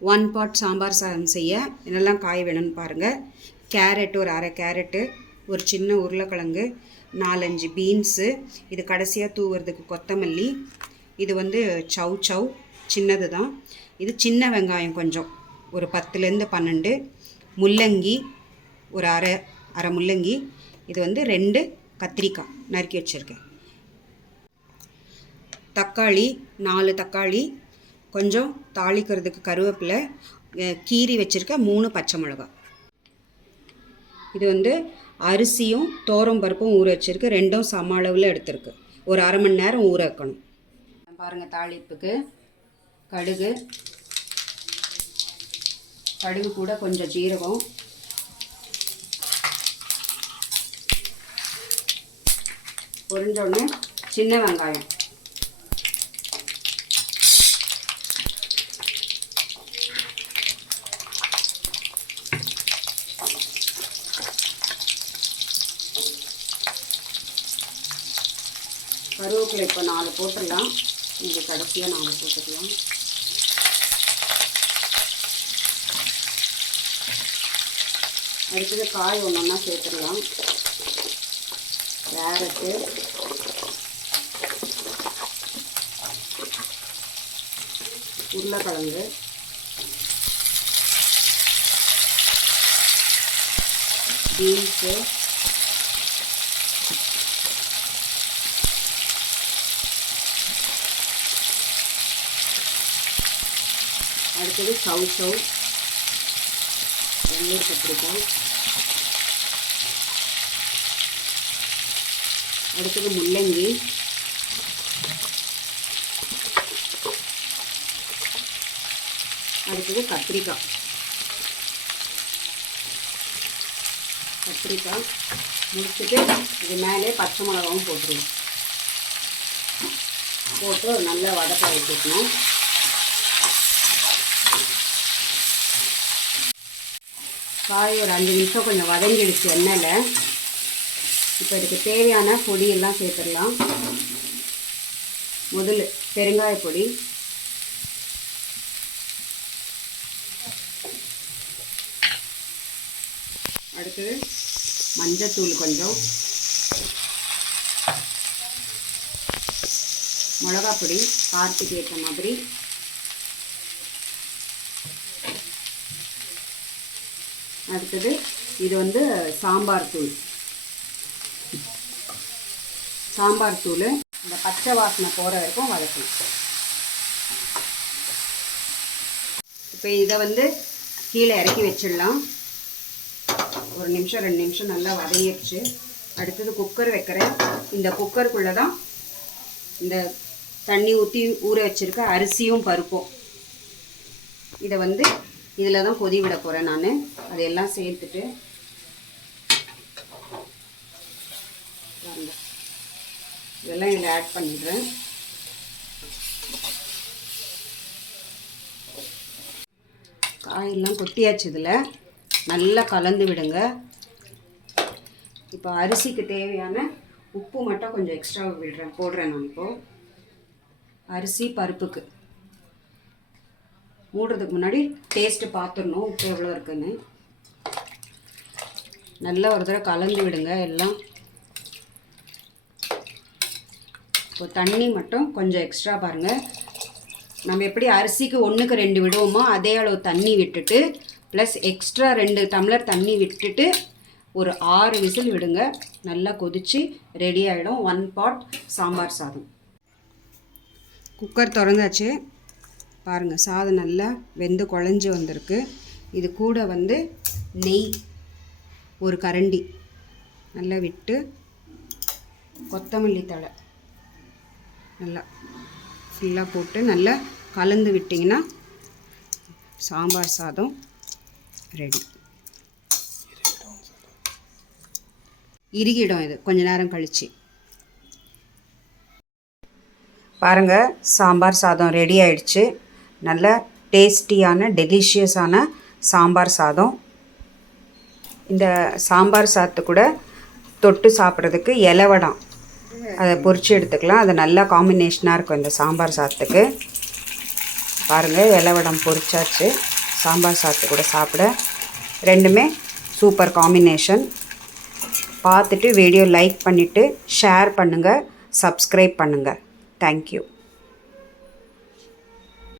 One pot sambar சாதம் செய்ய என்னெல்லாம் காய் வேணும்னு பாருங்கள் கேரட் ஒரு அரை கேரட்டு ஒரு சின்ன உருளைக்கிழங்கு நாலஞ்சு பீன்ஸு இது கடைசியாக தூவுறதுக்கு கொத்தமல்லி இது வந்து சவ் சவ் சின்னது தான். இது சின்ன வெங்காயம் கொஞ்சம் ஒரு பத்துலேருந்து பன்னெண்டு. முள்ளங்கி ஒரு அரை அரை முள்ளங்கி இது வந்து ரெண்டு கத்திரிக்காய் நறுக்கி வச்சுருக்கேன். தக்காளி நாலு தக்காளி கொஞ்சம் தாளிக்கிறதுக்கு கருவேப்பிலை கீறி கீரி வச்சுருக்க மூணு பச்சை மிளகாய் இது வந்து அரிசியும் தோரம் பருப்பும் ஊற வச்சுருக்கு. ரெண்டும் சம அளவில் எடுத்திருக்கு. ஒரு அரை மணி நேரம் ஊற வைக்கணும். பாருங்கள் தாளிப்புக்கு கடுகு. கடுகு கூட கொஞ்சம் ஜீரகம். பொரிஞ்சோடனே சின்ன வெங்காயம். கருவேப்பிலை இப்போ நாலு போட்டுடலாம். இது கடைசியாக நாலு போட்டுக்கலாம். அடுத்தது காய் ஒன்று ஒன்றா சேர்த்துடலாம். கேரட்டு. உருளைக்கிழங்கு. பீன்ஸு. அடுத்தது சவு சவு வெள்ளூர் கத்திரிக்காய். அடுத்தது முள்ளங்கி. அடுத்தது கத்திரிக்காய். கத்திரிக்காய் முடிச்சுட்டு இது மேலே பச்சை மிளகாவும் போட்டுருவோம். போட்டு நல்லா வதக்க வச்சுக்கணும். காய் ஒரு அஞ்சு நிமிஷம் கொஞ்சம் வதங்கிடுச்சு எண்ணெயில். இப்போ இதுக்கு தேவையான பொடியெல்லாம் சேர்த்துடலாம். முதல்ல பெருங்காய பொடி. அடுத்தது மஞ்சத்தூள் கொஞ்சம். மிளகாப்பொடி காரத்துக்கு ஏற்ற மாதிரி. அடுத்தது இது வந்து சாம்பார் தூள். சாம்பார் தூள் இந்த பச்சை வாசனை போகிற வரைக்கும் வதக்கணும். இப்போ இதை வந்து கீழே இறக்கி வச்சிடலாம். ஒரு நிமிஷம் ரெண்டு நிமிஷம் நல்லா வதங்கிடுச்சு. அடுத்தது குக்கர் வைக்கிறேன் இந்த குக்கருக்குள்ளே தான் இந்த தண்ணி ஊற்றி ஊற வச்சுருக்க அரிசியும் பருப்பும். இதை வந்து இதில் தான் கொதி விட போகிறேன் நான். அதையெல்லாம் சேர்த்துட்டு இதெல்லாம் இதில் ஆட் பண்ணிடுறேன். காயெல்லாம் கொட்டியாச்சு இதில். நல்லா கலந்து விடுங்க. இப்போ அரிசிக்கு தேவையான உப்பு மட்டும் கொஞ்சம் எக்ஸ்ட்ரா விடுறேன். போடுறேன் நான் இப்போது அரிசி பருப்புக்கு. மூடுறதுக்கு முன்னாடி டேஸ்ட்டு பார்த்துடணும் உப்பு எவ்வளோ இருக்குன்னு. நல்லா ஒரு தடவை கலந்து விடுங்க எல்லாம். இப்போ தண்ணி மட்டும் கொஞ்சம் எக்ஸ்ட்ரா பாருங்கள் நம்ம எப்படி அரிசிக்கு ஒன்றுக்கு ரெண்டு விடுவோமோ அதே அளவு தண்ணி விட்டுட்டு ப்ளஸ் எக்ஸ்ட்ரா ரெண்டு டம்ளர் தண்ணி விட்டுட்டு ஒரு ஆறு விசில் விடுங்க. நல்லா கொதித்து ரெடி ஆகிடும் ஒன் பாட் சாம்பார் சாதம். குக்கர் திறந்தாச்சு. பாருங்கள் சாதம் நல்லா வெந்து குழஞ்சி வந்திருக்கு. இது கூட வந்து நெய் ஒரு கரண்டி. நல்லா விட்டு கொத்தமல்லி தழை. நல்லா ஃபுல்லாக போட்டு நல்லா கலந்து விட்டிங்கன்னா சாம்பார் சாதம் ரெடி. இறுகிடும் இது கொஞ்ச நேரம் கழிச்சு. பாருங்கள் சாம்பார் சாதம் ரெடி ஆயிடுச்சு. நல்ல டேஸ்டியான டெலிஷியஸான சாம்பார் சாதம். இந்த சாம்பார் சாதத்து கூட தொட்டு சாப்பிட்றதுக்கு இலவடம் அதை பொறிச்சு எடுத்துக்கலாம். அது நல்லா காம்பினேஷனாக இருக்கும் இந்த சாம்பார் சாதத்துக்கு. பாருங்கள் இலவடம் பொரிச்சாச்சு சாம்பார் சாத்து கூட சாப்பிட. ரெண்டுமே சூப்பர் காம்பினேஷன் பார்த்துட்டு வீடியோ லைக் பண்ணிவிட்டு ஷேர் பண்ணுங்கள் சப்ஸ்கிரைப் பண்ணுங்கள் தேங்க்யூ